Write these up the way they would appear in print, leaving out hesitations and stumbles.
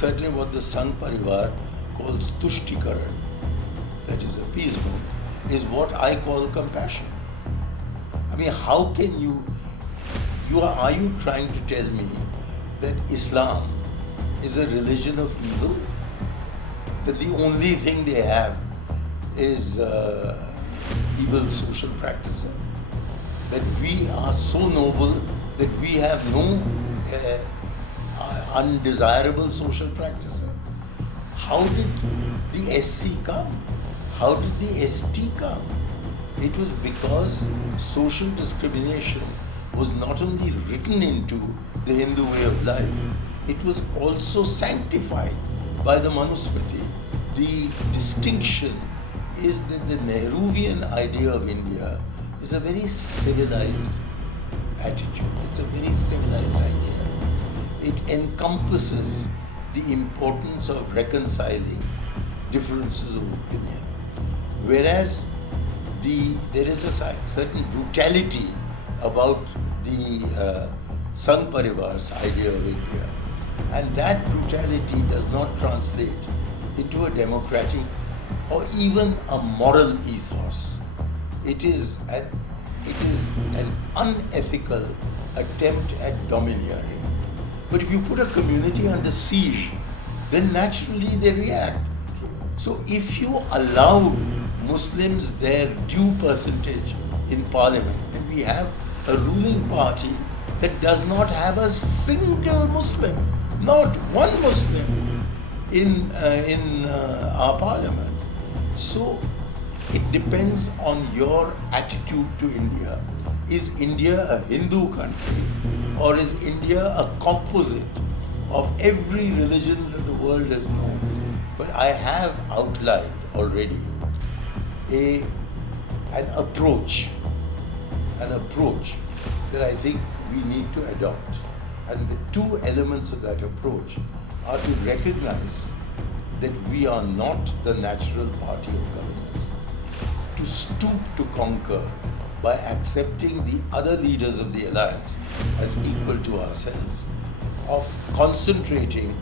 certainly what the Sangh Parivar calls Tushtikaran, that is appeasement, is what I call compassion. I mean, how can are you trying to tell me that Islam is a religion of evil? That the only thing they have is evil social practices? That we are so noble that we have no undesirable social practices? How did the SC come? How did the ST come? It was because social discrimination was not only written into the Hindu way of life, it was also sanctified by the Manusmriti. The distinction is that the Nehruvian idea of India is a very civilized attitude. It's a very civilized idea. It encompasses the importance of reconciling differences of opinion. Whereas there is a certain brutality about the Sangh Parivar's idea of India. And that brutality does not translate into a democratic or even a moral ethos. It is an unethical attempt at domineering. But if you put a community under siege, then naturally they react. So if you allow Muslims their due percentage in parliament, and we have a ruling party that does not have a single Muslim, not one Muslim in our parliament. So it depends on your attitude to India. Is India a Hindu country, or is India a composite of every religion that the world has known? But I have outlined already an approach that I think we need to adopt. And the two elements of that approach are to recognize that we are not the natural party of governance, to stoop to conquer by accepting the other leaders of the alliance as equal to ourselves, of concentrating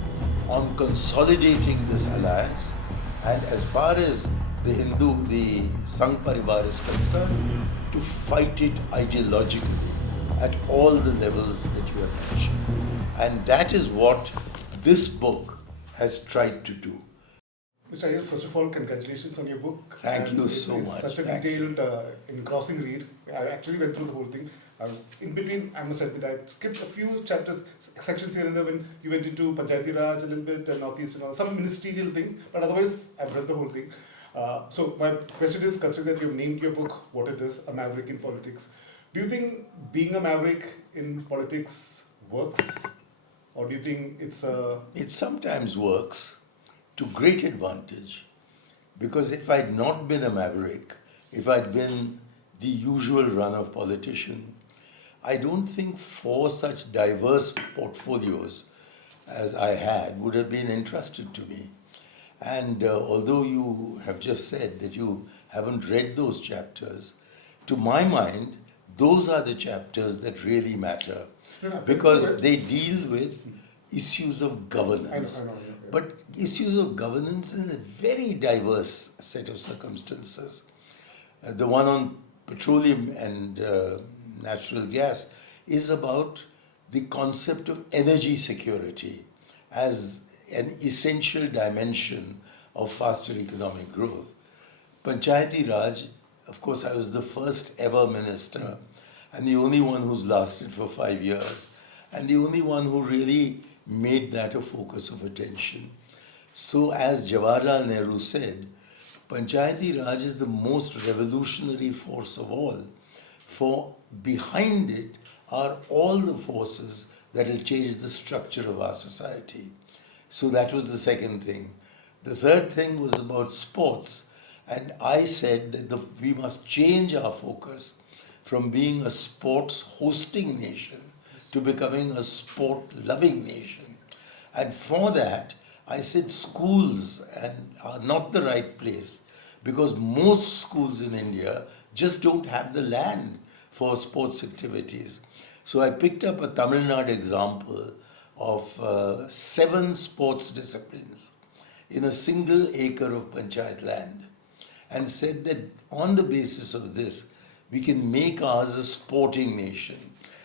on consolidating this alliance, and as far as the Sangh Parivar is concerned, to fight it ideologically at all the levels that you have mentioned. And that is what this book has tried to do. Mr. Aiyar, first of all, congratulations on your book. Thank you so much. It's such a detailed, engrossing read. I actually went through the whole thing. In between, I must admit, I skipped a few chapters, sections here and there when you went into Panchayati Raj a little bit, Northeast and all, some ministerial things, but otherwise, I've read the whole thing. So my question is, considering that you've named your book what it is, A Maverick in Politics, do you think being a maverick in politics works? Or do you think it's a... It sometimes works to great advantage, because if I'd not been a maverick, if I'd been the usual run of politician, I don't think 4 such diverse portfolios as I had would have been entrusted to me. And although you have just said that you haven't read those chapters, to my mind, those are the chapters that really matter, because they deal with issues of governance. I know. But issues of governance in a very diverse set of circumstances. The one on petroleum and natural gas is about the concept of energy security as an essential dimension of faster economic growth. Panchayati Raj, of course, I was the first ever minister and the only one who's lasted for 5 years and the only one who really made that a focus of attention. So as Jawaharlal Nehru said, Panchayati Raj is the most revolutionary force of all, for behind it are all the forces that will change the structure of our society. So that was the second thing. The third thing was about sports, and I said that we must change our focus from being a sports hosting nation to becoming a sport loving nation. And for that, I said schools are not the right place, because most schools in India just don't have the land for sports activities. So I picked up a Tamil Nadu example of 7 sports disciplines in a single acre of panchayat land, and said that on the basis of this, we can make ours a sporting nation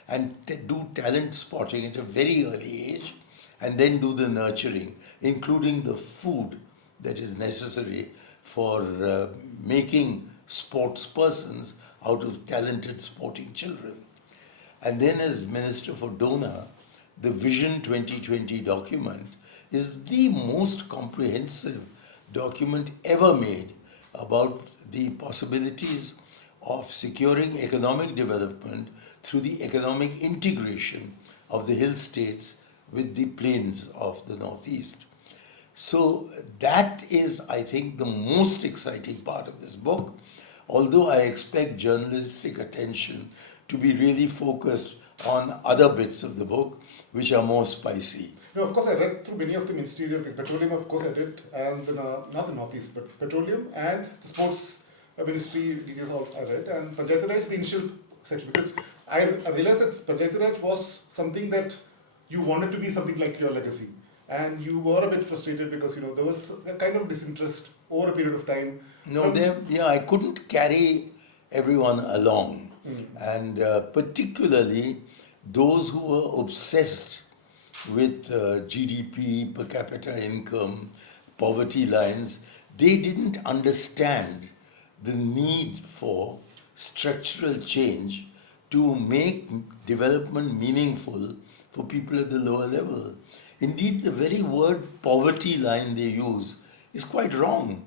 and do talent spotting at a very early age, and then do the nurturing, including the food that is necessary for making sports persons out of talented sporting children. And then, as Minister for DONA, the Vision 2020 document is the most comprehensive document ever made about the possibilities of securing economic development through the economic integration of the hill states with the plains of the northeast. So that is, I think, the most exciting part of this book, although I expect journalistic attention to be really focused on other bits of the book which are more spicy. No, of course, I read through many of the ministerial things. Petroleum, of course, I did, and not the Northeast, but petroleum and the sports ministry details all I read, and Panchayat Raj, the initial section, because I realized that Panchayat Raj was something that you wanted to be something like your legacy, and you were a bit frustrated because there was a kind of disinterest over a period of time. No, I couldn't carry everyone along, and particularly those who were obsessed with GDP, per capita income, poverty lines. They didn't understand the need for structural change to make development meaningful for people at the lower level. Indeed, the very word poverty line they use is quite wrong.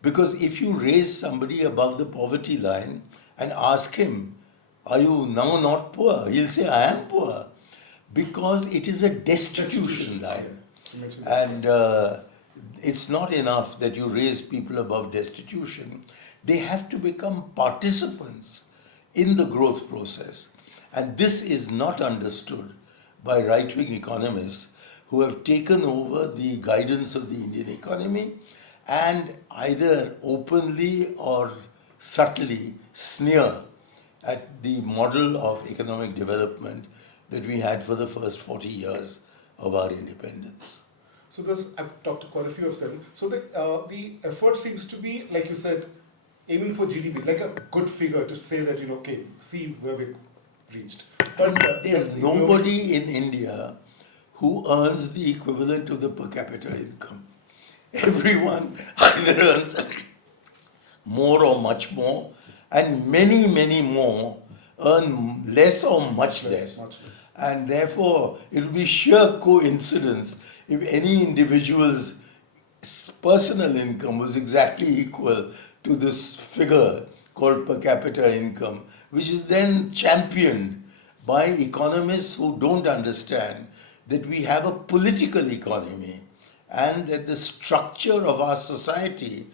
Because if you raise somebody above the poverty line and ask him, are you now not poor? He'll say, I am poor. Because it is a destitution line. And it's not enough that you raise people above destitution. They have to become participants in the growth process. And this is not understood by right-wing economists who have taken over the guidance of the Indian economy and either openly or subtly sneer at the model of economic development that we had for the first 40 years of our independence. So I've talked to quite a few of them. So the effort seems to be, like you said, aiming for GDP, like a good figure to say that, okay, see where we've reached. But there's nobody in India who earns the equivalent of the per capita income. Everyone either earns more or much more, and many, many more earn less or much less. And therefore, it will be sheer coincidence if any individual's personal income was exactly equal to this figure called per capita income, which is then championed by economists who don't understand that we have a political economy and that the structure of our society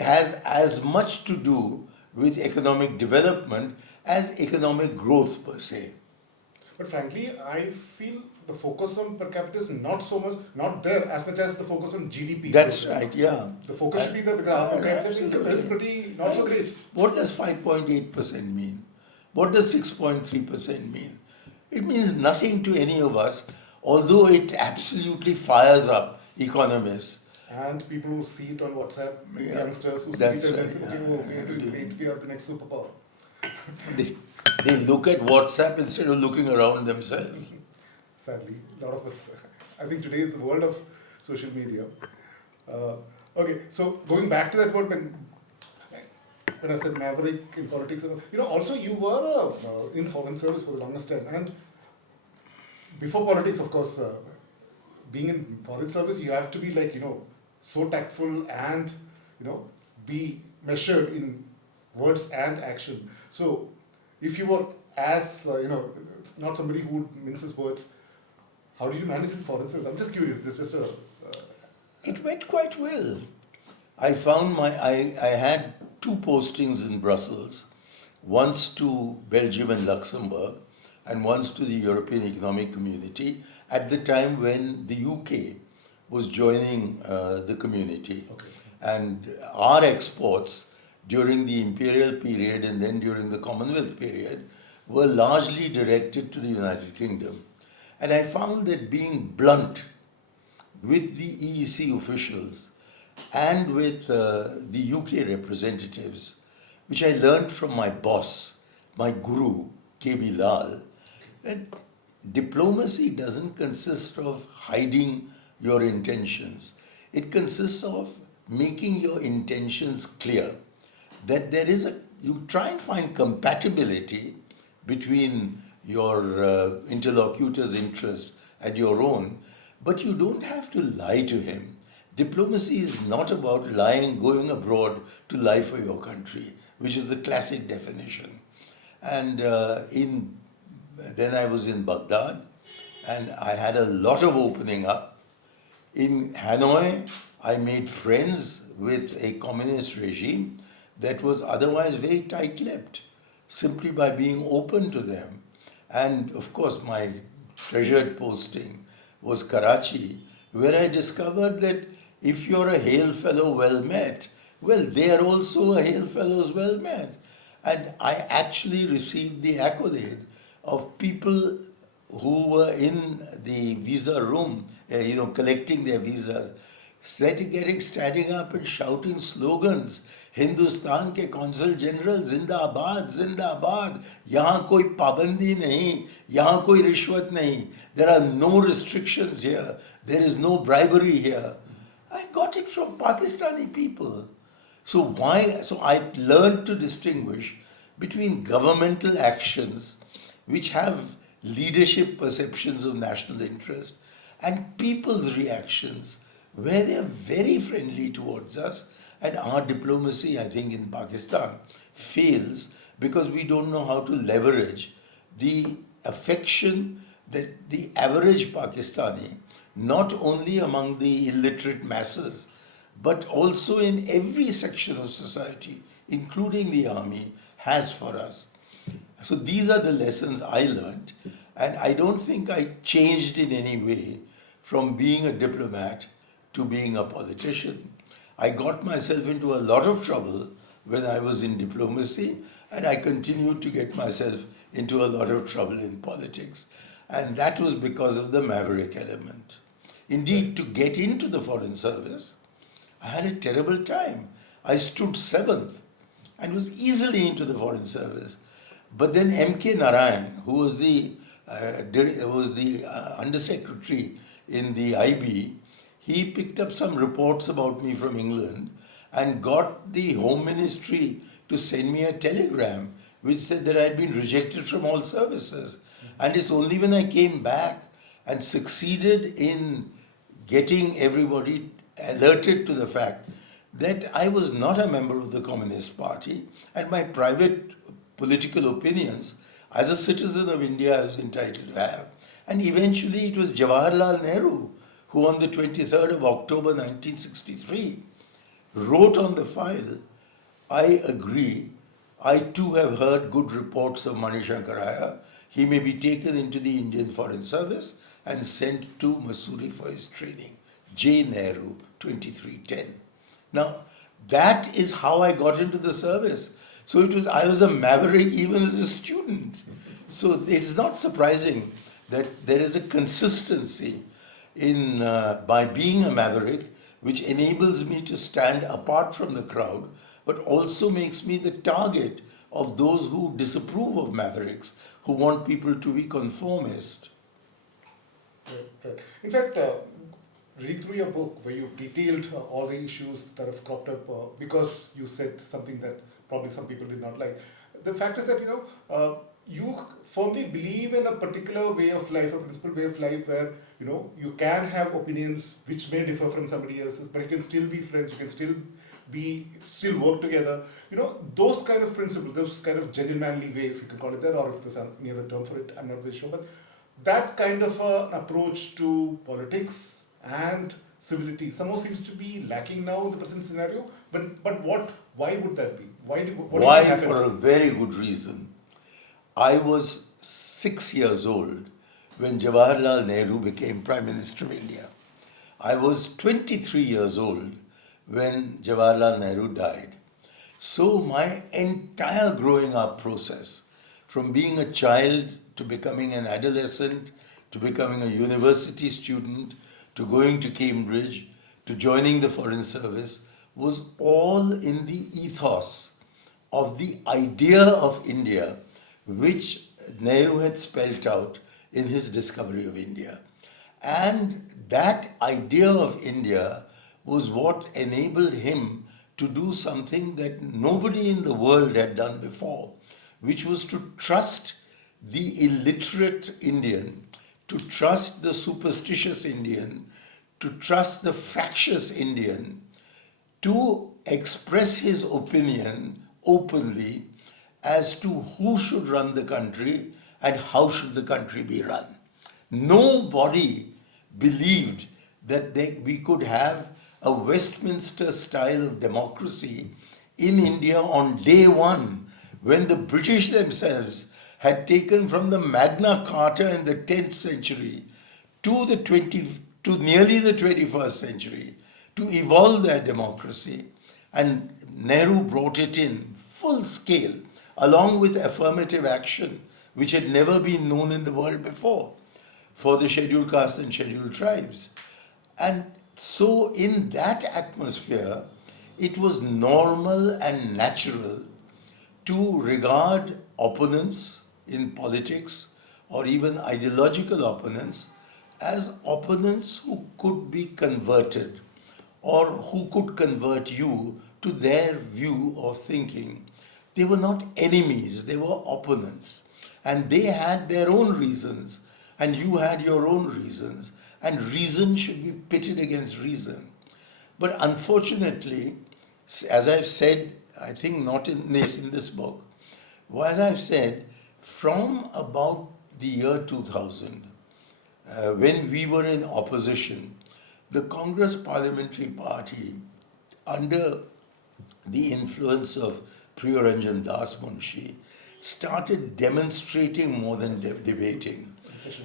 has as much to do with economic development as economic growth per se. But frankly, I feel the focus on per capita is not there as much as the focus on GDP. That's right, yeah. The focus should be there because per capita income is pretty not so great. What does 5.8% mean? What does 6.3% mean? It means nothing to any of us, although it absolutely fires up economists. And people who see it on WhatsApp, youngsters who see That's it and right, say, okay, we're going to be the next superpower. They look at WhatsApp instead of looking around themselves. Sadly, a lot of us, I think today is the world of social media. Okay, so going back to that word, when I said maverick in politics, also you were in foreign service for the longest time. And before politics, of course, being in foreign service, you have to be so tactful and, be measured in words and action. So if you were as, not somebody who minces words, how did you manage in foreign service? I'm just curious. This is just It went quite well. I found I had 2 postings in Brussels, once to Belgium and Luxembourg, and once to the European Economic Community at the time when the UK was joining the community. Okay. And our exports during the imperial period and then during the Commonwealth period were largely directed to the United Kingdom. And I found that being blunt with the EEC officials and with the UK representatives, which I learned from my boss, my guru, K.V. Lal, that diplomacy doesn't consist of hiding your intentions. It consists of making your intentions clear. That there is you try and find compatibility between your interlocutor's interests and your own, but you don't have to lie to him. Diplomacy is not about lying, going abroad to lie for your country, which is the classic definition. And then I was in Baghdad, and I had a lot of opening up. In Hanoi, I made friends with a communist regime that was otherwise very tight-lipped, simply by being open to them. And of course, my treasured posting was Karachi, where I discovered that if you're a hail fellow well met, well, they are also a hail fellows well met. And I actually received the accolade of people who were in the visa room, collecting their visas, standing up and shouting slogans. Hindustan के consul general जिंदाबाद जिंदाबाद, यहाँ कोई पाबंदी नहीं, यहाँ कोई रिश्वत नहीं, there are no restrictions here, there is no bribery here. I got it from Pakistani people. So I learned to distinguish between governmental actions which have leadership perceptions of national interest and people's reactions where they are very friendly towards us. And our diplomacy, I think, in Pakistan fails because we don't know how to leverage the affection that the average Pakistani, not only among the illiterate masses, but also in every section of society, including the army, has for us. So these are the lessons I learned, and I don't think I changed in any way from being a diplomat to being a politician. I got myself into a lot of trouble when I was in diplomacy, and I continued to get myself into a lot of trouble in politics. And that was because of the Maverick element. Indeed, to get into the Foreign Service, I had a terrible time. I stood seventh and was easily into the Foreign Service. But then M.K. Narayan, who was the undersecretary in the IB, he picked up some reports about me from England and got the Home Ministry to send me a telegram which said that I had been rejected from all services. And it's only when I came back and succeeded in getting everybody alerted to the fact that I was not a member of the Communist Party and my private political opinions as a citizen of India I was entitled to have. And eventually it was Jawaharlal Nehru who on the 23rd of October 1963 wrote on the file, I agree, I too have heard good reports of Shankar Aiyar. He may be taken into the Indian Foreign Service and sent to Missouri for his training. J. Nehru, 2310. Now, that is how I got into the service. So I was a maverick even as a student. So it's not surprising that there is a consistency in by being a maverick, which enables me to stand apart from the crowd, but also makes me the target of those who disapprove of mavericks, who want people to be conformist. Right. In fact, reading through your book, where you've detailed all the issues that have cropped up because you said something that probably some people did not like. The fact is that you firmly believe in a particular way of life, a principled way of life, where you can have opinions which may differ from somebody else's, but you can still be friends. You can still work together. Those kind of principles, those kind of gentlemanly way, if you can call it that, or if there's any other term for it, I'm not very sure. But that kind of an approach to politics and civility somehow seems to be lacking now in the present scenario. But why would that be? Why? For a very good reason. I was 6 years old when Jawaharlal Nehru became Prime Minister of India. I was 23 years old when Jawaharlal Nehru died. So my entire growing up process, from being a child to becoming an adolescent, to becoming a university student, to going to Cambridge, to joining the Foreign Service, was all in the ethos of the idea of India, which Nehru had spelt out in his discovery of India. And that idea of India was what enabled him to do something that nobody in the world had done before, which was to trust the illiterate Indian, to trust the superstitious Indian, to trust the fractious Indian, to express his opinion openly as to who should run the country and how should the country be run. Nobody believed that we could have a Westminster style of democracy in India on day one, when the British themselves had taken from the Magna Carta in the 10th century to to nearly the 21st century to evolve their democracy, and Nehru brought it in full scale along with affirmative action, which had never been known in the world before, for the scheduled castes and scheduled tribes. And so, in that atmosphere, it was normal and natural to regard opponents in politics or even ideological opponents as opponents who could be converted or who could convert you to their view of thinking. They were not enemies, they were opponents. And they had their own reasons, and you had your own reasons, and reason should be pitted against reason. But unfortunately, as I've said, I think not in this book, as I've said, from about the year 2000, when we were in opposition, the Congress Parliamentary Party, under the influence of Priyaranjan Das Munshi, started demonstrating more than debating.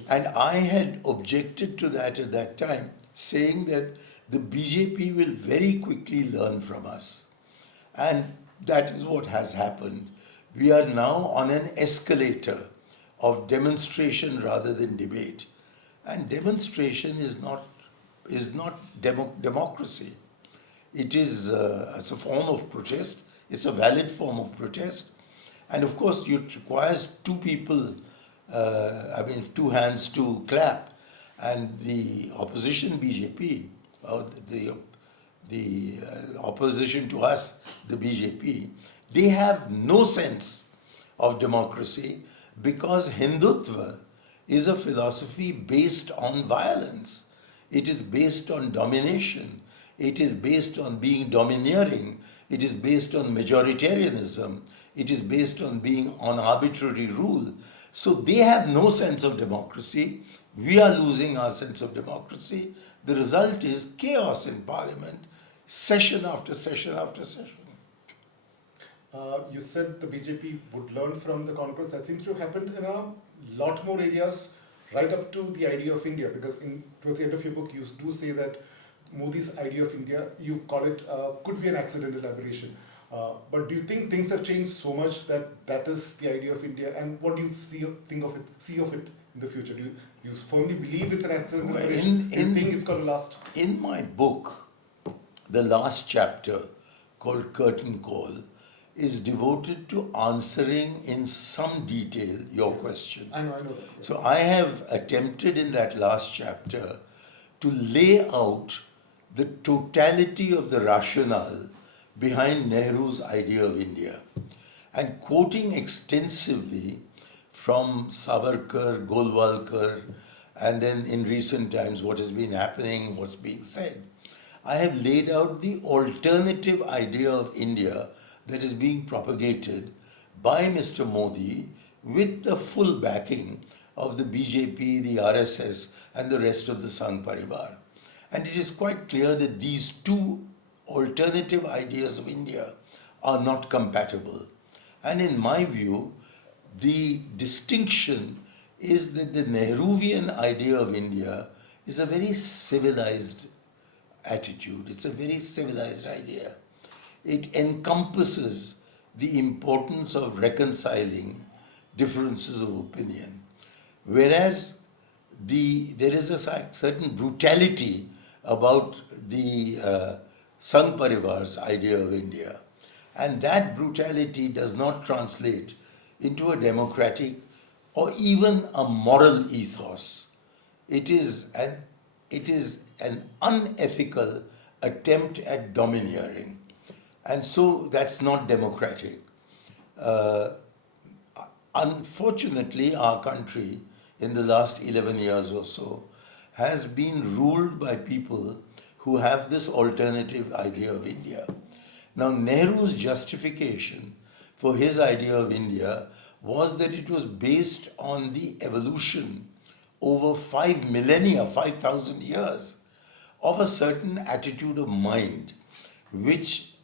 And I had objected to that at that time, saying that the BJP will very quickly learn from us. And that is what has happened. We are now on an escalator of demonstration rather than debate. And demonstration is not democracy. It is it's a form of protest. It's a valid form of protest. And of course, it requires two people, two hands to clap. And the opposition BJP, or the opposition to us, the BJP, they have no sense of democracy, because Hindutva is a philosophy based on violence. It is based on domination. It is based on being domineering. It is based on majoritarianism. It is based on being on arbitrary rule. So they have no sense of democracy. We are losing our sense of democracy. The result is chaos in Parliament, session after session after session. You said the BJP would learn from the Congress. That seems to have happened in a lot more areas, right up to the idea of India. Because towards the end of your book, you do say that Modi's idea of India, you call it, could be an accidental aberration. But do you think things have changed so much that that is the idea of India? And what do you see of it in the future? Do you firmly believe it's an accidental aberration? Do you think it's going to last? In my book, the last chapter, called Curtain Call, is devoted to answering in some detail your question. I know that. Yeah. So I have attempted in that last chapter to lay out the totality of the rationale behind Nehru's idea of India, and quoting extensively from Savarkar, Golwalkar, and then in recent times what has been happening, what's being said. I have laid out the alternative idea of India that is being propagated by Mr. Modi with the full backing of the BJP, the RSS, and the rest of the Sangh Parivar. And it is quite clear that these two alternative ideas of India are not compatible. And in my view, the distinction is that the Nehruvian idea of India is a very civilized attitude. It's a very civilized idea. It encompasses the importance of reconciling differences of opinion. Whereas there is a certain brutality about the Sangh Parivar's idea of India. And that brutality does not translate into a democratic or even a moral ethos. It is an unethical attempt at domineering. And so that's not democratic. Uh, Unfortunately, our country in the last 11 years or so has been ruled by people who have this alternative idea of India. Now, Nehru's justification for his idea of India was that it was based on the evolution over 5 millennia, 5,000 years, of a certain attitude of mind, which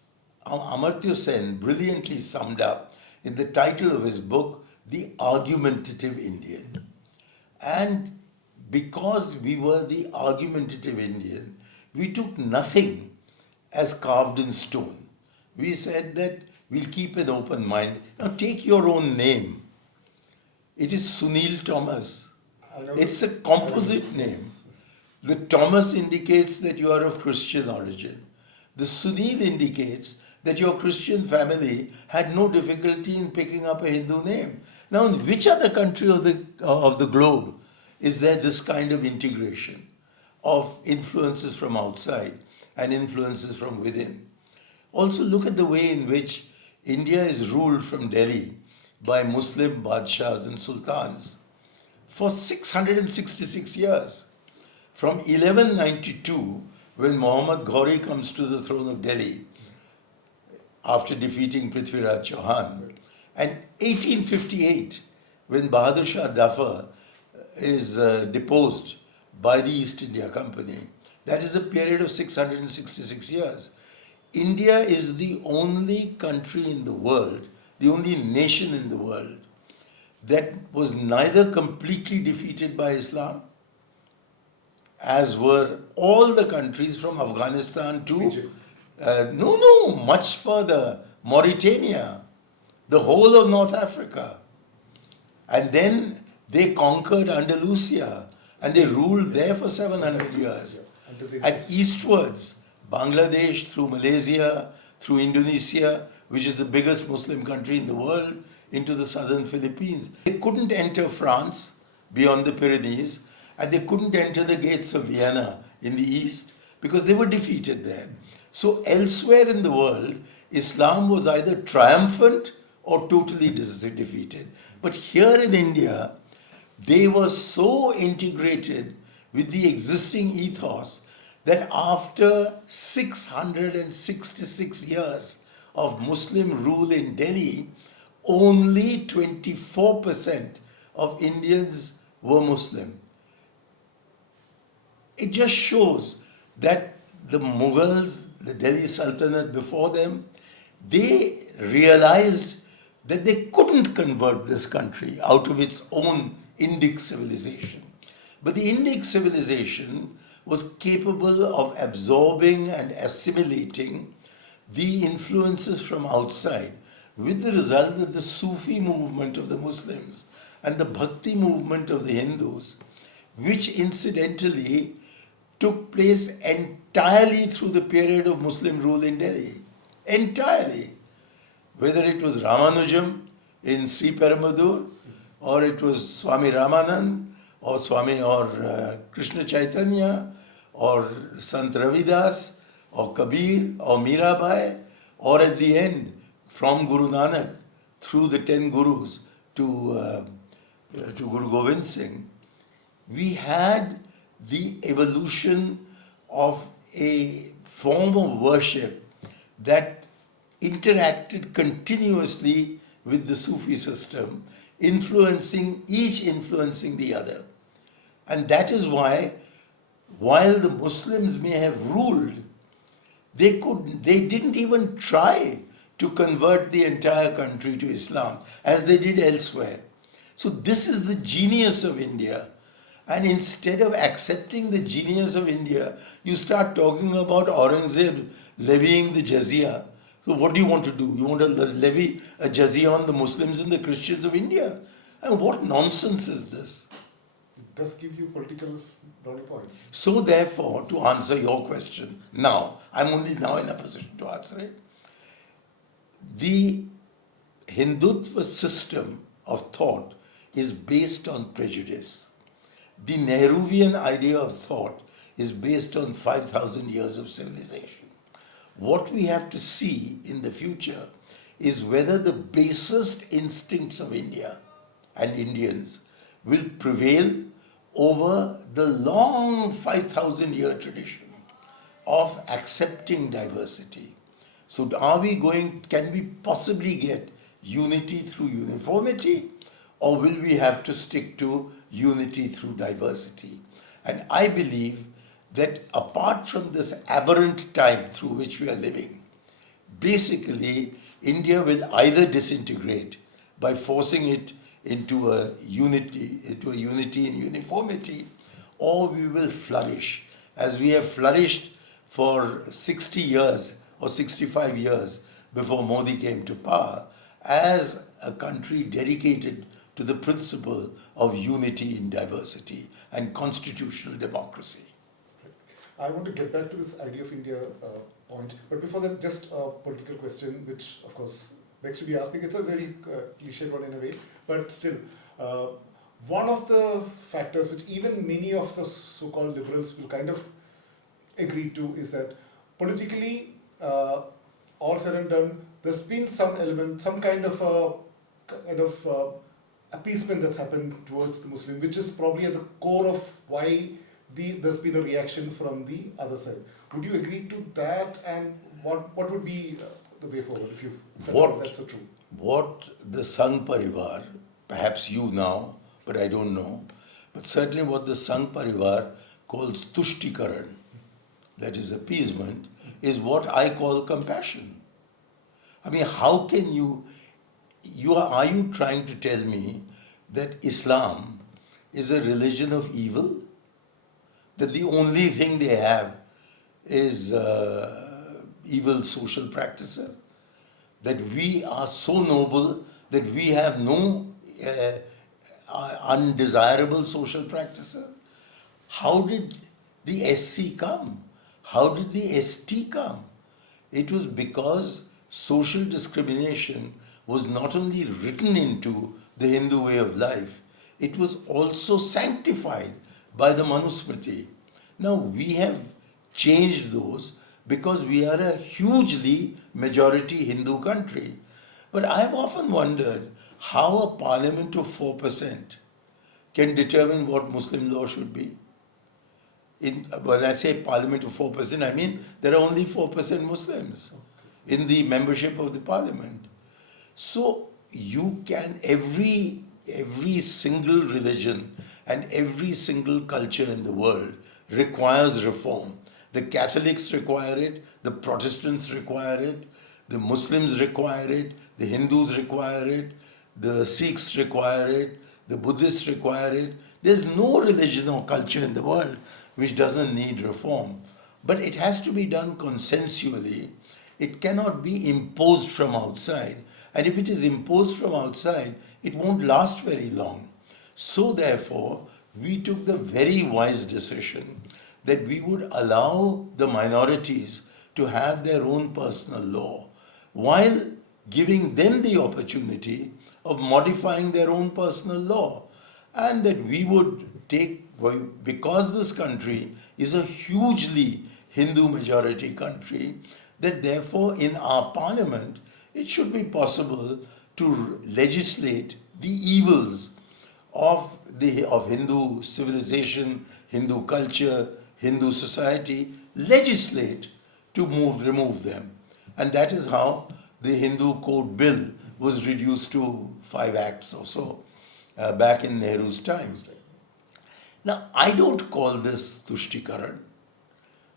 Amartya Sen brilliantly summed up in the title of his book, The Argumentative Indian. And because we were the argumentative Indian, we took nothing as carved in stone. We said that we'll keep an open mind. Now take your own name. It is Sunil Thomas. It's a composite name. The Thomas indicates that you are of Christian origin. The Sunil indicates that your Christian family had no difficulty in picking up a Hindu name. Now, in which other country of the globe is there this kind of integration of influences from outside and influences from within? Also, look at the way in which India is ruled from Delhi by Muslim Badshahs and Sultans for 666 years. From 1192, when Muhammad Ghori comes to the throne of Delhi after defeating Prithviraj Chauhan, and 1858, when Bahadur Shah Dhafar is deposed by the East India Company. That is a period of 666 years. India is the only country in the world, the only nation in the world, that was neither completely defeated by Islam, as were all the countries from Afghanistan to much further, Mauritania, the whole of North Africa. And then they conquered Andalusia and they ruled there for 700 years. And eastwards, Bangladesh, through Malaysia, through Indonesia, which is the biggest Muslim country in the world, into the southern Philippines. They couldn't enter France beyond the Pyrenees, and they couldn't enter the gates of Vienna in the east because they were defeated there. So elsewhere in the world, Islam was either triumphant or totally defeated. But here in India, they were so integrated with the existing ethos that after 666 years of Muslim rule in Delhi, only 24% of Indians were Muslim. It just shows that the Mughals, the Delhi Sultanate before them, they realized that they couldn't convert this country out of its own Indic civilization. But the Indic civilization was capable of absorbing and assimilating the influences from outside, with the result that the Sufi movement of the Muslims and the Bhakti movement of the Hindus, which incidentally took place entirely through the period of Muslim rule in Delhi. Entirely. Whether it was Ramanujam in Sri Peramadur, or it was Swami Ramanand, or Krishna Chaitanya, or Sant Ravidas, or Kabir, or Mirabai, or at the end, from Guru Nanak, through the 10 Gurus to Guru Gobind Singh, we had the evolution of a form of worship that interacted continuously with the Sufi system, influencing the other. And that is why, while the Muslims may have ruled, they didn't even try to convert the entire country to Islam, as they did elsewhere. So this is the genius of India. And instead of accepting the genius of India, you start talking about Aurangzeb levying the jizya. So what do you want to do? You want to levy a jizya on the Muslims and the Christians of India? And what nonsense is this? does give you political brownie points. So therefore, to answer your question now, I'm only now in a position to answer it. The Hindutva system of thought is based on prejudice. The Nehruvian idea of thought is based on 5,000 years of civilization. What we have to see in the future is whether the basest instincts of India and Indians will prevail over the long 5,000 year tradition of accepting diversity. So can we possibly get unity through uniformity, or will we have to stick to unity through diversity? And I believe that apart from this aberrant time through which we are living, basically India will either disintegrate by forcing it into a unity and uniformity, or we will flourish as we have flourished for 60 years or 65 years before Modi came to power, as a country dedicated to the principle of unity in diversity and constitutional democracy. I want to get back to this idea of India point, but before that, just a political question, which of course begs to be asked. It's a very cliche one in a way, but still, one of the factors which even many of the so-called liberals will kind of agree to is that politically, all said and done, there's been some element, some kind of appeasement that's happened towards the Muslim, which is probably at the core of why there's been a reaction from the other side. Would you agree to that? And what would be the way forward if you felt that's so true? What the Sangh Parivar, perhaps you now, but I don't know, but certainly what the Sangh Parivar calls tushtikaran, that is appeasement, is what I call compassion. I mean, how can are you trying to tell me that Islam is a religion of evil? That the only thing they have is evil social practices? That we are so noble that we have no undesirable social practices? How did the SC come? How did the ST come? It was because social discrimination was not only written into the Hindu way of life, it was also sanctified by the Manusmriti. Now we have changed those because we are a hugely majority Hindu country. But I have often wondered how a parliament of 4% can determine what Muslim law should be. When I say parliament of 4%, I mean there are only 4% Muslims in the membership of the parliament. So you can, every single religion and every single culture in the world requires reform. The Catholics require it, the Protestants require it, the Muslims require it, the Hindus require it, the Sikhs require it, the Buddhists require it. There's no religion or culture in the world which doesn't need reform. But it has to be done consensually. It cannot be imposed from outside. And if it is imposed from outside, it won't last very long. So therefore, we took the very wise decision that we would allow the minorities to have their own personal law, while giving them the opportunity of modifying their own personal law. And that we would take, because this country is a hugely Hindu majority country, that therefore in our parliament it should be possible to legislate the evils of Hindu civilization, Hindu culture, Hindu society, legislate to remove them. And that is how the Hindu Code Bill was reduced to 5 acts or so back in Nehru's time. Now, I don't call this tushtikaran.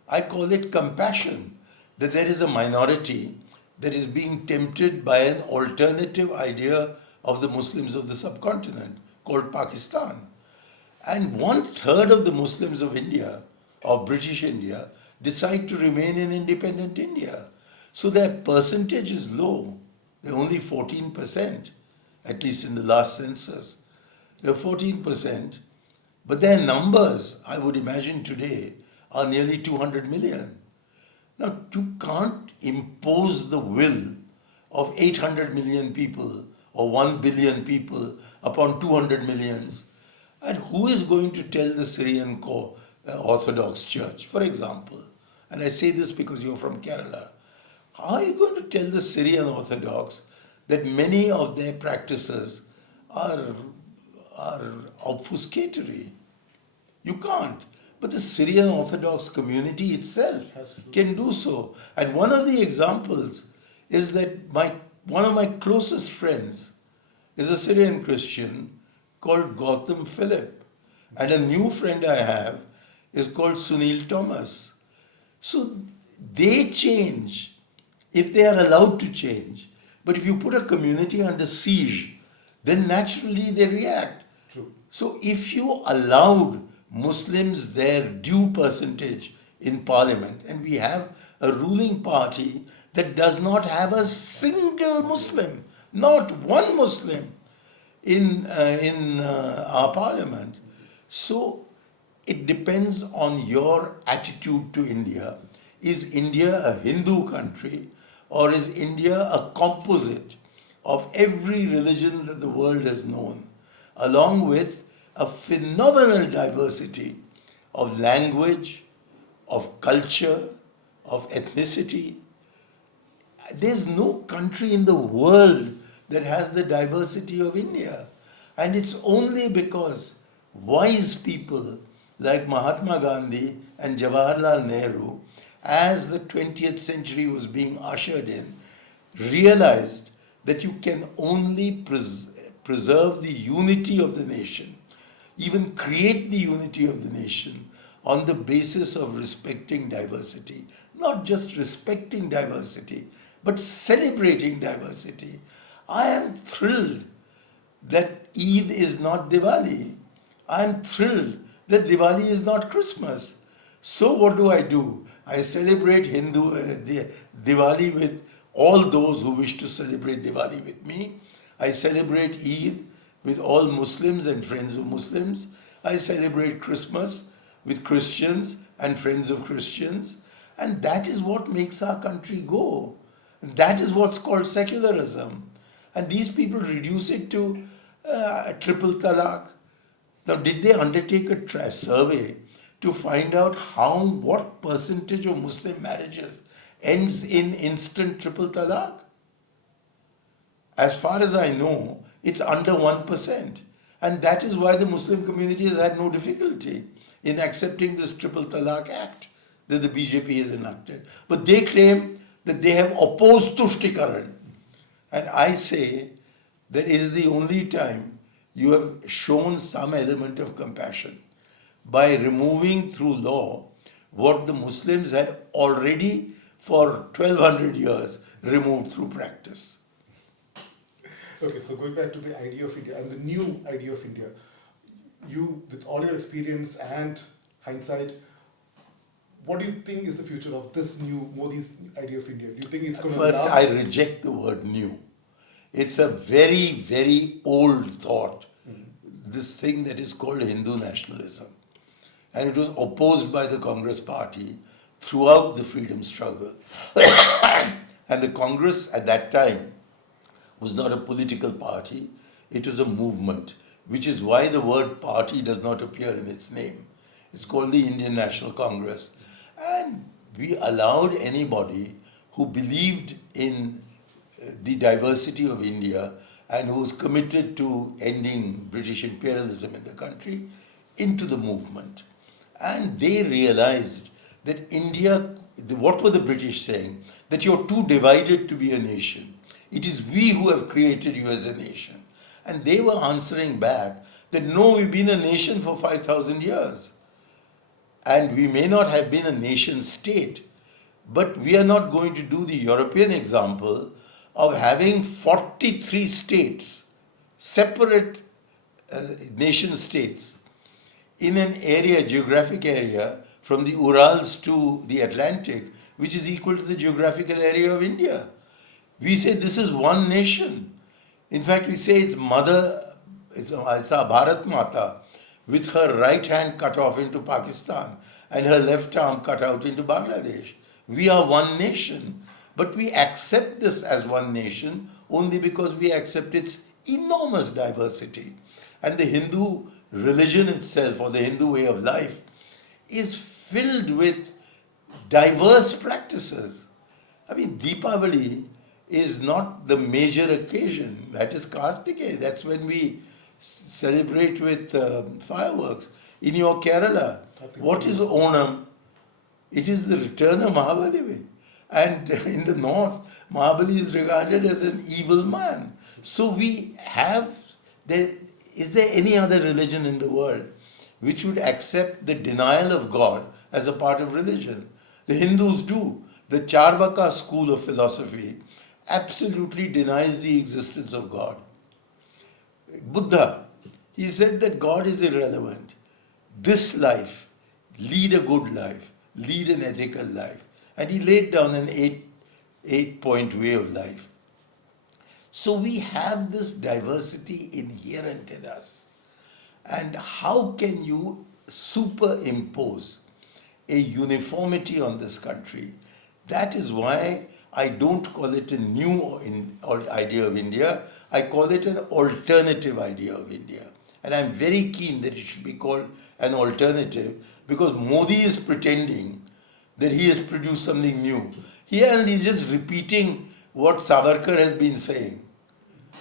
I call it compassion, that there is a minority that is being tempted by an alternative idea of the Muslims of the subcontinent called Pakistan. And 1/3 of the Muslims of India, of British India, decide to remain in independent India. So their percentage is low. They're only 14%, at least in the last census. They're 14%. But their numbers, I would imagine today, are nearly 200 million. Now, you can't impose the will of 800 million people or 1 billion people upon 200 millions. And who is going to tell the Syrian Orthodox Church, for example? And I say this because you're from Kerala. How are you going to tell the Syrian Orthodox that many of their practices are, are obfuscatory? You can't. But the Syrian Orthodox community itself can do so. And one of the examples is that one of my closest friends is a Syrian Christian called Gautam Philip. And a new friend I have is called Sunil Thomas. So they change if they are allowed to change. But if you put a community under siege, then naturally they react. True. So if you allowed Muslims their due percentage in parliament, and we have a ruling party that does not have a single Muslim, not one Muslim in our parliament. So it depends on your attitude to India. Is India a Hindu country, or is India a composite of every religion that the world has known, along with a phenomenal diversity of language, of culture, of ethnicity? There's no country in the world that has the diversity of India. And it's only because wise people like Mahatma Gandhi and Jawaharlal Nehru, as the 20th century was being ushered in, realized that you can only preserve the unity of the nation, even create the unity of the nation, on the basis of respecting diversity. Not just respecting diversity, but celebrating diversity. I am thrilled that Eid is not Diwali. I am thrilled that Diwali is not Christmas. So what do? I celebrate Diwali with all those who wish to celebrate Diwali with me. I celebrate Eid with all Muslims and friends of Muslims. I celebrate Christmas with Christians and friends of Christians. And that is what makes our country go. That is what's called secularism. And these people reduce it to triple talaq. Now, did they undertake a survey to find out what percentage of Muslim marriages ends in instant triple talaq? As far as I know, it's under 1%. And that is why the Muslim community has had no difficulty in accepting this Triple Talaq Act that the BJP has enacted. But they claim that they have opposed Tushtikaran. And I say that it is the only time you have shown some element of compassion by removing through law what the Muslims had already for 1200 years removed through practice. Okay, so going back to the idea of India and the new idea of India, you, with all your experience and hindsight, what do you think is the future of this new Modi's idea of India? Do you think it's going to last? First, I reject the word new. It's a very, very old thought, this thing that is called Hindu nationalism. And it was opposed by the Congress party throughout the freedom struggle. And the Congress at that time was not a political party, it was a movement, which is why the word party does not appear in its name. It's called the Indian National Congress. And we allowed anybody who believed in the diversity of India and who was committed to ending British imperialism in the country into the movement. And they realized that India, what were the British saying? That you're too divided to be a nation. It is we who have created you as a nation. And they were answering back that no, we've been a nation for 5,000 years. And we may not have been a nation state, but we are not going to do the European example of having 43 states, separate nation states, in an area, geographic area, from the Urals to the Atlantic, which is equal to the geographical area of India. We say this is one nation. In fact, we say it's our Bharat Mata, with her right hand cut off into Pakistan and her left arm cut out into Bangladesh. We are one nation, but we accept this as one nation only because we accept its enormous diversity. And the Hindu religion itself, or the Hindu way of life, is filled with diverse practices. I mean, Deepavali is not the major occasion. That is Kartikeya. That's when we celebrate with fireworks. In your Kerala, what is Onam? It is the return of Mahabali. And in the north, Mahabali is regarded as an evil man. So we have, is there any other religion in the world which would accept the denial of God as a part of religion? The Hindus do. The Charvaka school of philosophy absolutely denies the existence of God. Buddha, he said that God is irrelevant. This life, lead a good life, lead an ethical life. And he laid down an eight-point way of life. So we have this diversity inherent in us. And how can you superimpose a uniformity on this country? That is why I don't call it a new idea of India. I call it an alternative idea of India. And I'm very keen that it should be called an alternative, because Modi is pretending that he has produced something new. He's just repeating what Savarkar has been saying.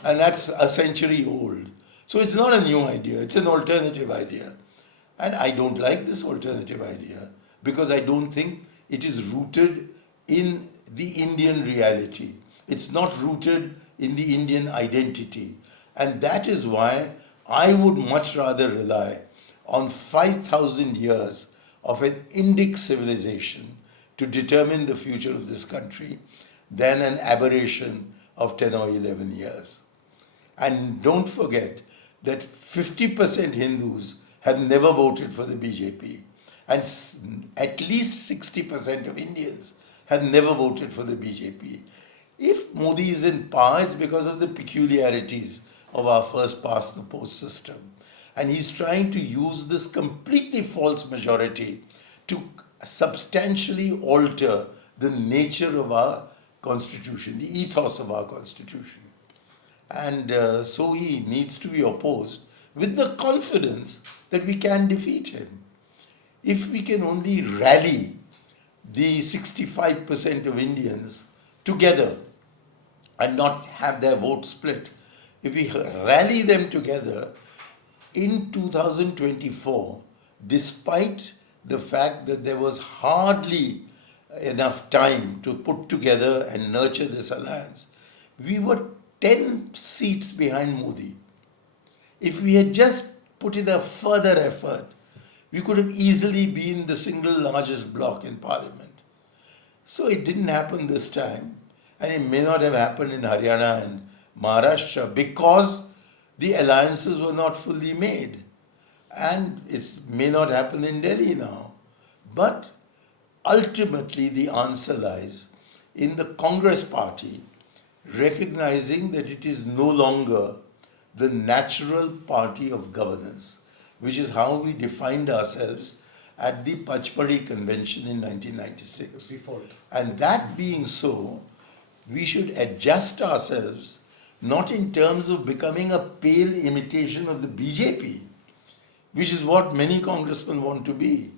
And that's a century old. So it's not a new idea, it's an alternative idea. And I don't like this alternative idea because I don't think it is rooted in the Indian reality. It's not rooted in the Indian identity. And that is why I would much rather rely on 5,000 years of an Indic civilization to determine the future of this country than an aberration of 10 or 11 years. And don't forget that 50% Hindus have never voted for the BJP, and at least 60% of Indians have never voted for the BJP. If Modi is in power, it's because of the peculiarities of our first past the post system. And he's trying to use this completely false majority to substantially alter the nature of our constitution, the ethos of our constitution. And so he needs to be opposed with the confidence that we can defeat him. If we can only rally the 65% of Indians together and not have their vote split, if we rally them together in 2024, despite the fact that there was hardly enough time to put together and nurture this alliance, we were 10 seats behind Modi. If we had just put in a further effort, we could have easily been the single largest bloc in parliament. So it didn't happen this time, and it may not have happened in Haryana and Maharashtra because the alliances were not fully made. And it may not happen in Delhi now. But ultimately the answer lies in the Congress party recognizing that it is no longer the natural party of governance, which is how we defined ourselves at the Pachpadi Convention in 1996. Default. And that being so, we should adjust ourselves not in terms of becoming a pale imitation of the BJP, which is what many congressmen want to be,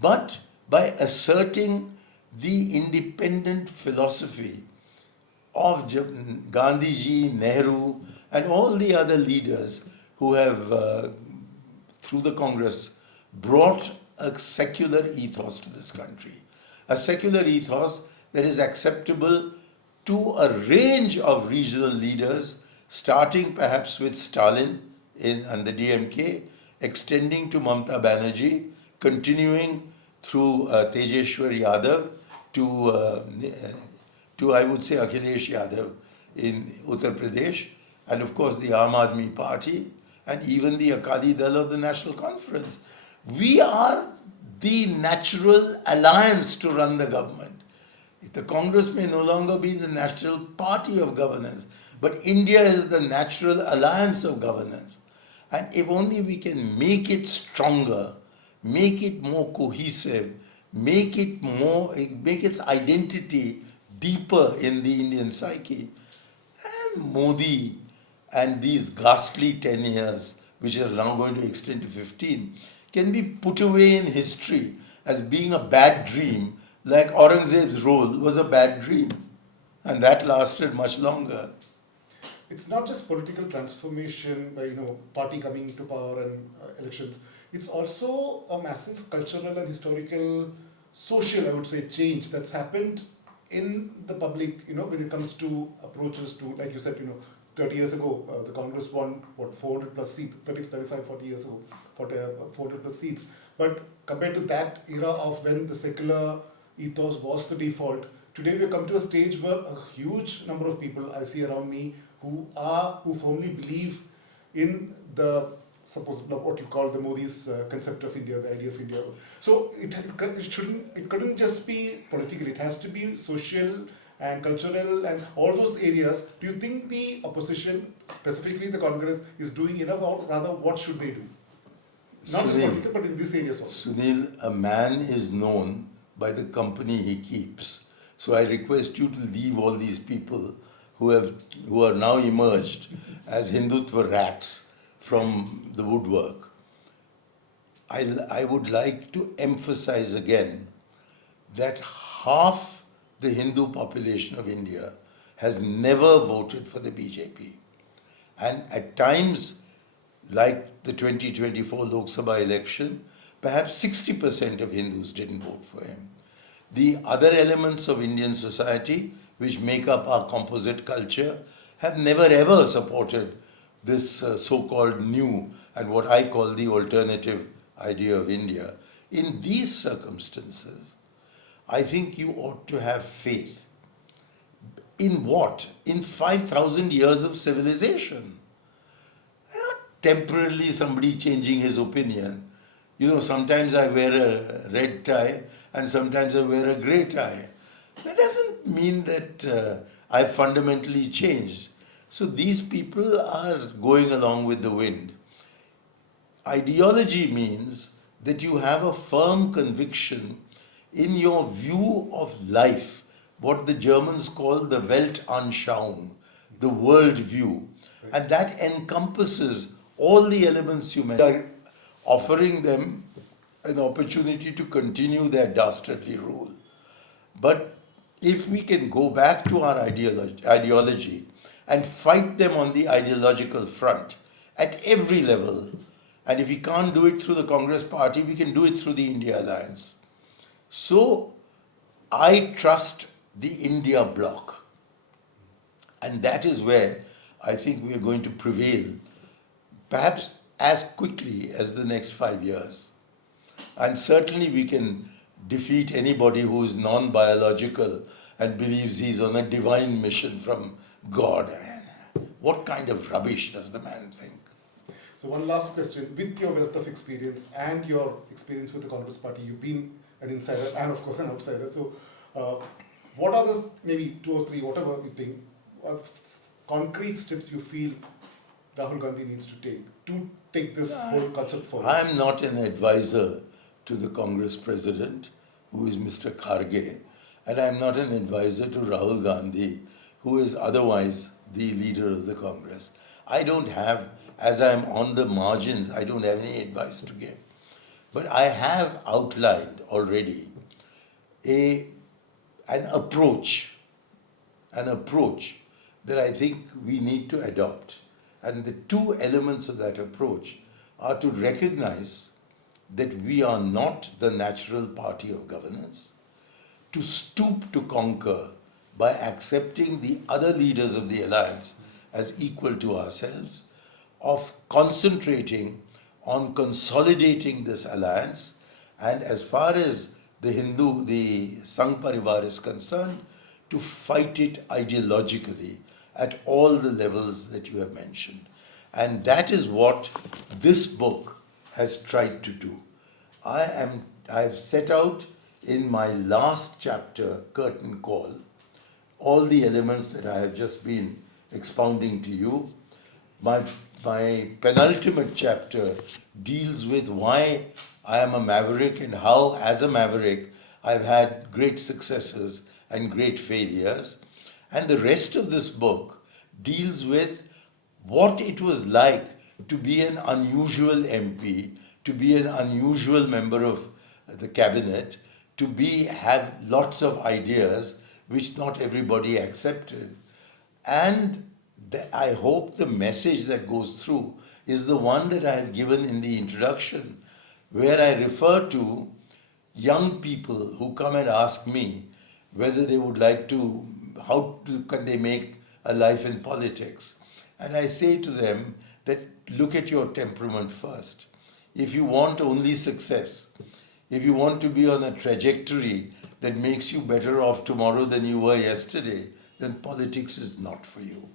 but by asserting the independent philosophy of Gandhiji, Nehru, and all the other leaders who have, through the Congress, brought a secular ethos to this country. A secular ethos that is acceptable to a range of regional leaders, starting perhaps with Stalin and the DMK, extending to Mamata Banerjee, continuing through Tejeshwar Yadav to I would say Akhilesh Yadav in Uttar Pradesh, and of course the Aam Aadmi Party, and even the Akali Dal of the National Conference. We are the natural alliance to run the government. The Congress may no longer be the national party of governance, but India is the natural alliance of governance. And if only we can make it stronger, make it more cohesive, make its identity deeper in the Indian psyche, and Modi and these ghastly 10 years, which are now going to extend to 15, can be put away in history as being a bad dream, like Aurangzeb's rule was a bad dream. And that lasted much longer. It's not just political transformation by party coming into power and elections. It's also a massive cultural and historical, social, I would say, change that's happened in the public. When it comes to approaches to, like you said, 30 years ago, the Congress won what 400 plus seats, 30, 35, 40 years ago, 40, 400 plus seats. But compared to that era of when the secular ethos was the default, today we have come to a stage where a huge number of people I see around me who firmly believe in the suppose what you call the Modi's concept of India, the idea of India. So it couldn't just be political. It has to be social and cultural and all those areas. Do you think the opposition, specifically the Congress, is doing enough, or rather, what should they do? Not just political, but in these areas also. Sunil, a man is known by the company he keeps. So I request you to leave all these people who are now emerged as Hindutva rats from the woodwork. I would like to emphasize again that half the Hindu population of India has never voted for the BJP. And at times, like the 2024 Lok Sabha election, perhaps 60% of Hindus didn't vote for him. The other elements of Indian society, which make up our composite culture, have never ever supported this so-called new and what I call the alternative idea of India. In these circumstances, I think you ought to have faith. In what? In 5,000 years of civilization. Not temporarily somebody changing his opinion. Sometimes I wear a red tie and sometimes I wear a grey tie. That doesn't mean that I've fundamentally changed. So these people are going along with the wind. Ideology means that you have a firm conviction in your view of life, what the Germans call the Weltanschauung, the world view. And that encompasses all the elements you mentioned, offering them an opportunity to continue their dastardly rule. But if we can go back to our ideology and fight them on the ideological front at every level, and if we can't do it through the Congress party, we can do it through the India Alliance. So I trust the India bloc. And that is where I think we are going to prevail, perhaps as quickly as the next 5 years. And certainly we can defeat anybody who is non-biological and believes he's on a divine mission from God. What kind of rubbish does the man think? So one last question. With your wealth of experience and your experience with the Congress Party, you've been an insider and of course an outsider. So what are the maybe 2 or 3, whatever you think, concrete steps you feel Rahul Gandhi needs to take this whole concept forward? I'm not an advisor to the Congress president, who is Mr. Kharge, and I'm not an advisor to Rahul Gandhi, who is otherwise the leader of the Congress. I don't have, as I'm on the margins, I don't have any advice to give. But I have outlined already an approach that I think we need to adopt. And the 2 elements of that approach are to recognize that we are not the natural party of governance, to stoop to conquer by accepting the other leaders of the alliance as equal to ourselves, of concentrating on consolidating this alliance, and as far as the Sangh Parivar is concerned, to fight it ideologically at all the levels that you have mentioned. And that is what this book has tried to do. I've set out in my last chapter, Curtain Call, all the elements that I have just been expounding to you. my, my penultimate chapter deals with why I am a maverick and how, as a maverick, I've had great successes and great failures. And the rest of this book deals with what it was like to be an unusual MP, to be an unusual member of the cabinet, to have lots of ideas which not everybody accepted. And I hope the message that goes through is the one that I have given in the introduction, where I refer to young people who come and ask me whether they would like to, can they make a life in politics. And I say to them that look at your temperament first. If you want only success, if you want to be on a trajectory that makes you better off tomorrow than you were yesterday, then politics is not for you.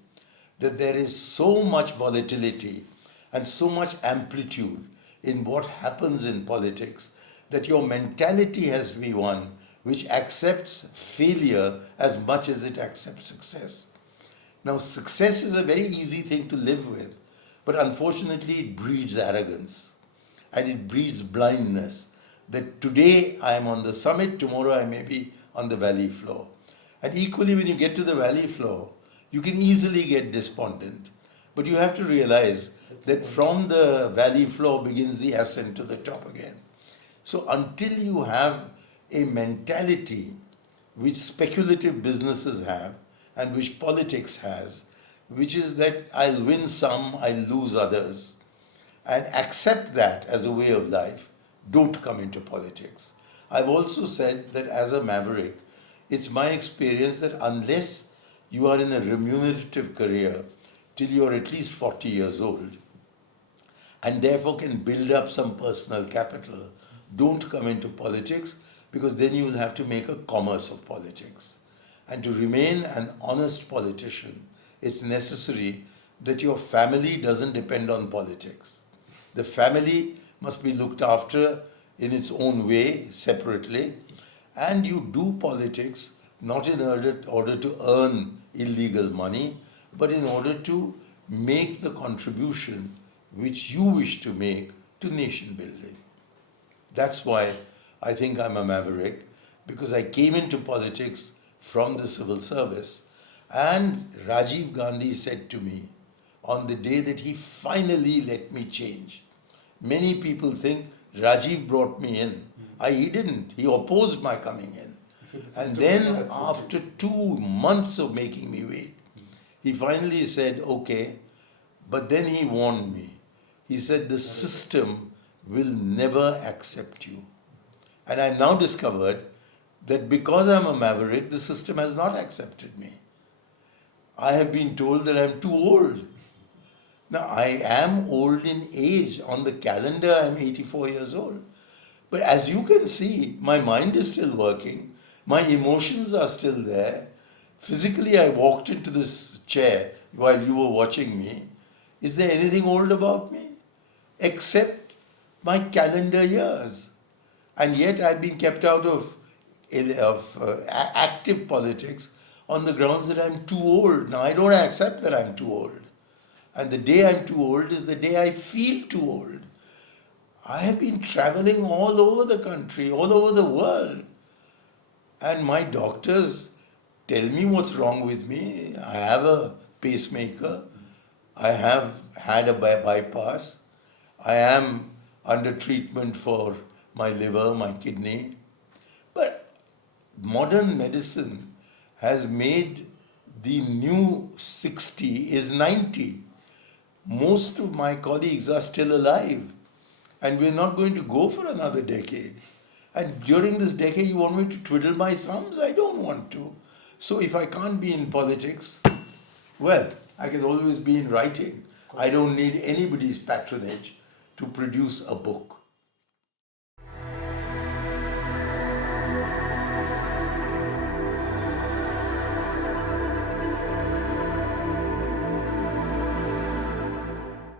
That there is so much volatility and so much amplitude in what happens in politics that your mentality has to be one which accepts failure as much as it accepts success. Now, success is a very easy thing to live with, but unfortunately, it breeds arrogance and it breeds blindness. That today I am on the summit, tomorrow I may be on the valley floor. And equally, when you get to the valley floor, you can easily get despondent. But you have to realize that from the valley floor begins the ascent to the top again. So until you have a mentality which speculative businesses have and which politics has, which is that I'll win some, I'll lose others, and accept that as a way of life, don't come into politics. I've also said that as a maverick, it's my experience that unless you are in a remunerative career till you're at least 40 years old, and therefore can build up some personal capital, don't come into politics, because then you will have to make a commerce of politics. And to remain an honest politician, it's necessary that your family doesn't depend on politics. The family must be looked after in its own way, separately, and you do politics not in order to earn illegal money, but in order to make the contribution which you wish to make to nation building. That's why I think I'm a maverick, because I came into politics from the civil service. And Rajiv Gandhi said to me on the day that he finally let me change. Many people think Rajiv brought me in. He didn't. He opposed my coming in. And then after 2 months of making me wait, he finally said, okay, but then he warned me. He said, the system will never accept you. And I've now discovered that because I'm a maverick, the system has not accepted me. I have been told that I'm too old. Now, I am old in age. On the calendar, I'm 84 years old. But as you can see, my mind is still working. My emotions are still there. Physically, I walked into this chair while you were watching me. Is there anything old about me? Except my calendar years. And yet I've been kept out of active politics on the grounds that I'm too old. Now, I don't accept that I'm too old. And the day I'm too old is the day I feel too old. I have been traveling all over the country, all over the world. And my doctors tell me what's wrong with me. I have a pacemaker. I have had a bypass. I am under treatment for my liver, my kidney. But modern medicine has made the new 60 is 90. Most of my colleagues are still alive. And we're not going to go for another decade. And during this decade, you want me to twiddle my thumbs? I don't want to. So if I can't be in politics, well, I can always be in writing. I don't need anybody's patronage to produce a book.